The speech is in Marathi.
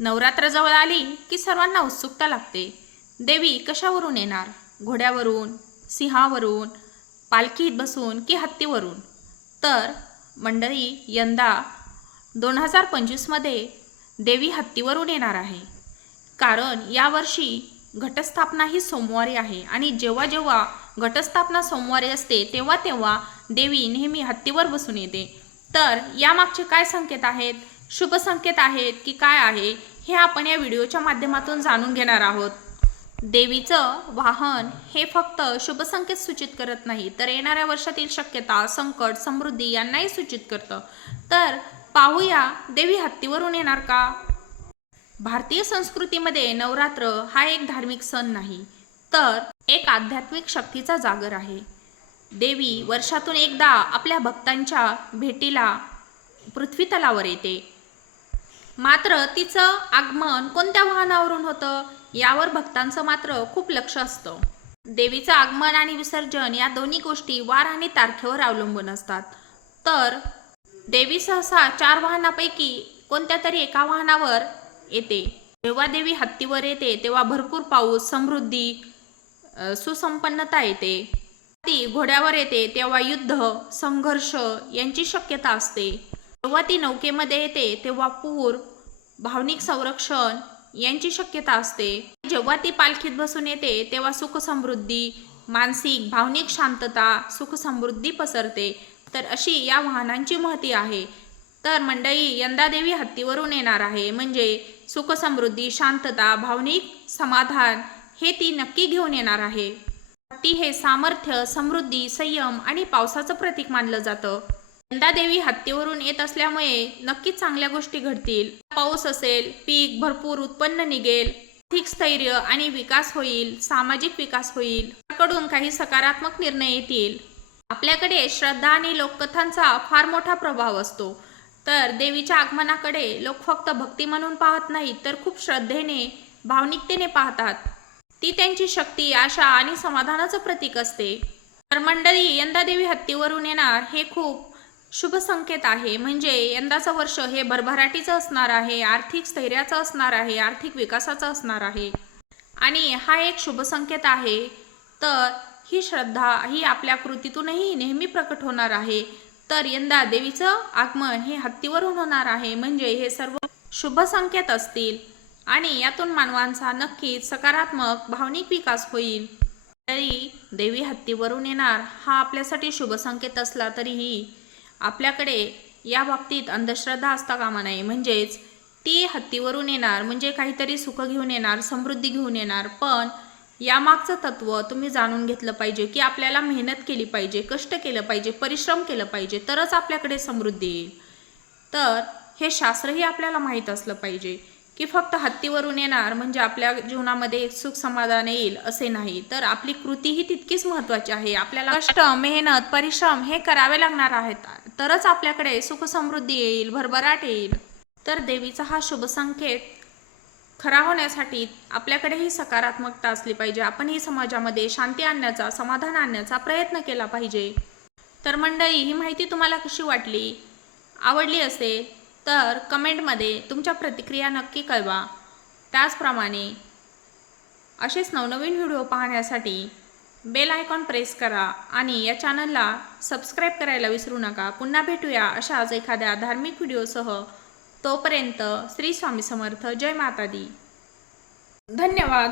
नवरात्र जवळ आली की सर्वांना उत्सुकता लागते. देवी कशावरून येणार? घोड्यावरून? सिंहावरून? पालखीत बसून की हत्तीवरून? तर मंडळी यंदा दोन हजार पंचवीसमध्ये देवी हत्तीवरून येणार आहे. कारण यावर्षी घटस्थापना ही सोमवारी आहे आणि जेव्हा जेव्हा घटस्थापना सोमवारी असते तेव्हा तेव्हा देवी नेहमी हत्तीवर बसून येते. तर यामागचे काय संकेत आहेत? शुभ संकेत आहेत की काय आहे हे आपण या व्हिडिओच्या माध्यमातून जाणून घेणार आहोत. देवीचं वाहन हे फक्त शुभ संकेत सूचित करत नाही तर येणाऱ्या वर्षातील शक्यता संकट समृद्धी यांनाही सूचित करतं. तर पाहूया देवी हत्तीवरून येणार का? भारतीय संस्कृतीमध्ये नवरात्र हा एक धार्मिक सण नाही तर एक आध्यात्मिक शक्तीचा जागर आहे. देवी वर्षातून एकदा आपल्या भक्तांच्या भेटीला पृथ्वीतलावर येते. मात्र तिचं आगमन कोणत्या वाहनावरून होतं यावर भक्तांचं मात्र खूप लक्ष असतं. देवीचं आगमन आणि विसर्जन या दोन्ही गोष्टी वार आणि तारखेवर अवलंबून असतात. तर देवी सहसा चार वाहनापैकी कोणत्या तरी एका वाहनावर येते. जेव्हा देवी हत्तीवर येते तेव्हा भरपूर पाऊस समृद्धी सुसंपन्नता येते. ती घोड्यावर येते तेव्हा युद्ध संघर्ष यांची शक्यता असते. जेव्हा ती नौकेमध्ये येते तेव्हा पूर भावनिक संरक्षण यांची शक्यता असते. जेव्हा ती पालखीत बसून येते तेव्हा सुख समृद्धी मानसिक भावनिक शांतता सुख समृद्धी पसरते. तर अशी या वाहनांची महती आहे. तर मंडळी यंदा देवी हत्तीवरून येणार आहे. म्हणजे सुख समृद्धी शांतता भावनिक समाधान हे ती नक्की घेऊन येणार आहे. हत्ती हे सामर्थ्य समृद्धी संयम आणि पावसाचं प्रतीक मानलं जातं. यंदा देवी हत्तीवरून येत असल्यामुळे नक्कीच चांगल्या गोष्टी घडतील. पाऊस असेल पीक भरपूर उत्पन्न निघेल आर्थिक स्थैर्य आणि विकास होईल सामाजिक विकास होईल. कडून काही सकारात्मक निर्णय येतील. आपल्याकडे श्रद्धा आणि लोककथांचा फार मोठा प्रभाव असतो. तर देवीच्या आगमनाकडे लोक फक्त भक्ती म्हणून पाहत नाहीत तर खूप श्रद्धेने भावनिकतेने पाहतात. ती त्यांची शक्ती आशा आणि समाधानाचं प्रतीक असते. तर मंडळी यंदा देवी हत्तीवरून येणार हे खूप शुभ संकेत आहे. म्हणजे यंदाचं वर्ष हे भरभराटीचं असणार आहे आर्थिक स्थैर्याचं असणार आहे आर्थिक विकासाचं असणार आहे. आणि हा एक शुभ संकेत आहे. तर ही श्रद्धा ही आपल्या कृतीतूनही नेहमी प्रकट होणार आहे. तर यंदा देवीचं आगमन हे हत्तीवरून होणार आहे. म्हणजे हे सर्व शुभ संकेत असतील. आणि यातून मानवांचा नक्कीच सकारात्मक भावनिक विकास होईल. तरी देवी हत्तीवरून येणार हा आपल्यासाठी शुभ संकेत असला तरीही आपल्याकडे या बाबतीत अंधश्रद्धा असता कामा नये. म्हणजेच ती हत्तीवरून येणार म्हणजे काहीतरी सुख घेऊन येणार समृद्धी घेऊन येणार. पण यामागचं तत्व तुम्ही जाणून घेतलं पाहिजे की आपल्याला मेहनत केली पाहिजे कष्ट केलं पाहिजे परिश्रम केलं पाहिजे तरच आपल्याकडे समृद्धी येईल. तर हे शास्त्रही आपल्याला माहीत असलं पाहिजे की फक्त हत्तीवरून येणार म्हणजे आपल्या जीवनामध्ये सुख समाधान येईल असे नाही. तर आपली कृती ही तितकीच महत्त्वाची आहे. आपल्याला कष्ट मेहनत परिश्रम हे करावे लागणार आहेत. तरच आपल्याकडे सुख समृद्धी येईल भरभराट येईल. तर देवीचा हा शुभ संकेत खरा होण्यासाठी आपल्याकडेही सकारात्मकता असली पाहिजे. आपणही समाजामध्ये शांती आणण्याचा समाधान आणण्याचा प्रयत्न केला पाहिजे. तर मंडळी ही माहिती तुम्हाला कशी वाटली? आवडली असेल तर कमेंटमध्ये तुमच्या प्रतिक्रिया नक्की कळवा. त्याचप्रमाणे असेच नवनवीन व्हिडिओ पाहण्यासाठी बेल आयकॉन प्रेस करा आणि या चॅनलला सबस्क्राईब करायला विसरू नका. पुन्हा भेटूया अशाच एखाद्या धार्मिक व्हिडिओसह. तोपर्यंत श्री स्वामी समर्थ. जय माता दी धन्यवाद.